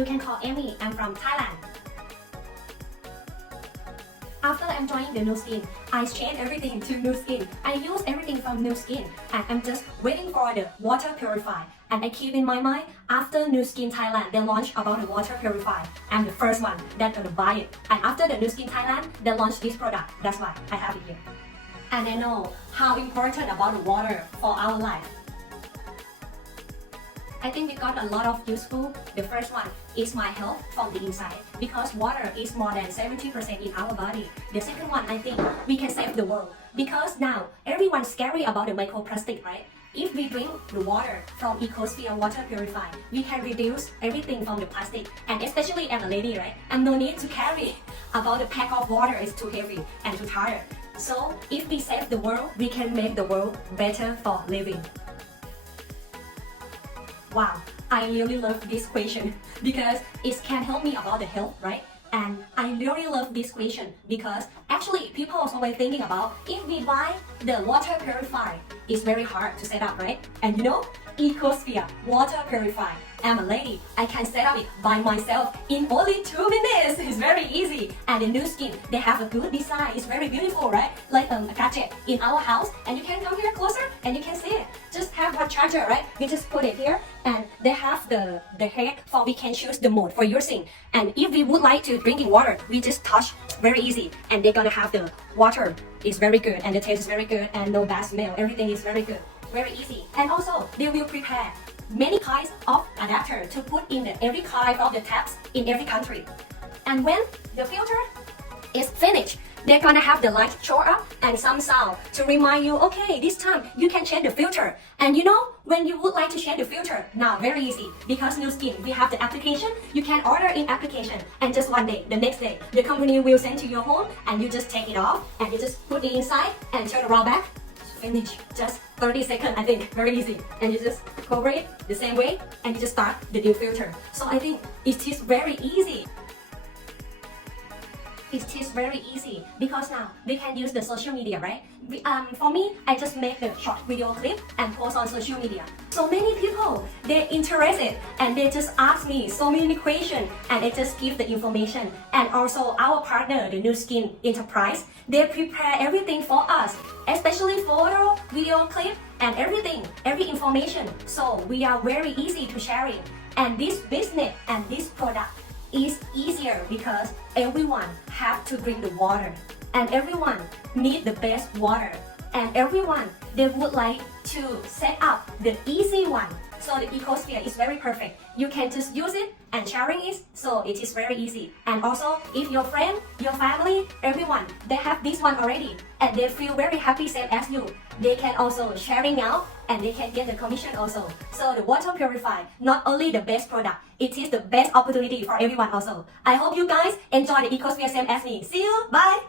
You can call Amy. I'm from Thailand. After enjoying the new skin, I changed everything to new skin. I use everything from new skin, and I'm just waiting for the water purifier. And I keep in my mind, after New Skin Thailand, they launched about the water purifier. I'm the first one that's gonna buy it. And after the New Skin Thailand, they launched this product. That's why I have it here. And I know how important about the water for our life. I think we got a lot of useful. The first one is my health from the inside, because water is more than 70% in our body. The second one, I think we can save the world, because now everyone's scary about the microplastic, right? If we drink the water from EcoSphere Water Purifier, we can reduce everything from the plastic. And especially as a lady, right? And no need to carry about the pack of water is too heavy and too tired. So if we save the world, we can make the world better for living. Wow, I really love this question because it can help me about the health, right? And I really love this question because actually people are always thinking about if we buy the water purifier, it's very hard to set up, right? And you know, EcoSphere Water Purifier. I'm a lady, I can set up it by myself in only 2 minutes. It's very easy. And the new skin, they have a good design. It's very beautiful, right? Like a gadget in our house. And you can come here closer and you can see it. Just have one charger, right? You just put it here and they have the head for we can choose the mode for using. And if we would like to drinking water, we just touch very easy. And they're gonna have the water is very good and the taste is very good and no bad smell. Everything is very good. Very easy. And also they will prepare many kinds of adapter to put in every kind of the taps in every country. And when the filter is finished, they're gonna have the light show up and some sound to remind you, okay, this time you can change the filter. And you know, when you would like to change the filter, now very easy, because New Skin, we have the application, you can order in application, and just one day, the next day, the company will send to your home, and you just take it off, and you just put it inside, and turn around back, finish, just 30 seconds, I think, very easy. And you just cover it the same way, and you just start the new filter. So I think it is very easy. It is very easy because now we can use the social media, right? For me, I just make the short video clip and post on social media. So many people, they're interested and they just ask me so many questions and I just give the information. And also our partner, the New Skin Enterprise, they prepare everything for us, especially photo, video clip, and everything, every information. So we are very easy to sharing. And this business and this product is easier because everyone have to drink the water and everyone need the best water and everyone they would like to set up the easy one. So the EcoSphere is very perfect. You can just use it and sharing it, so it is very easy. And also if your friend, your family, everyone, they have this one already and they feel very happy same as you, they can also sharing out and they can get the commission also. So the water purifier, not only the best product, it is the best opportunity for everyone also. I hope you guys enjoy the EcoSphere same as me. See you, bye!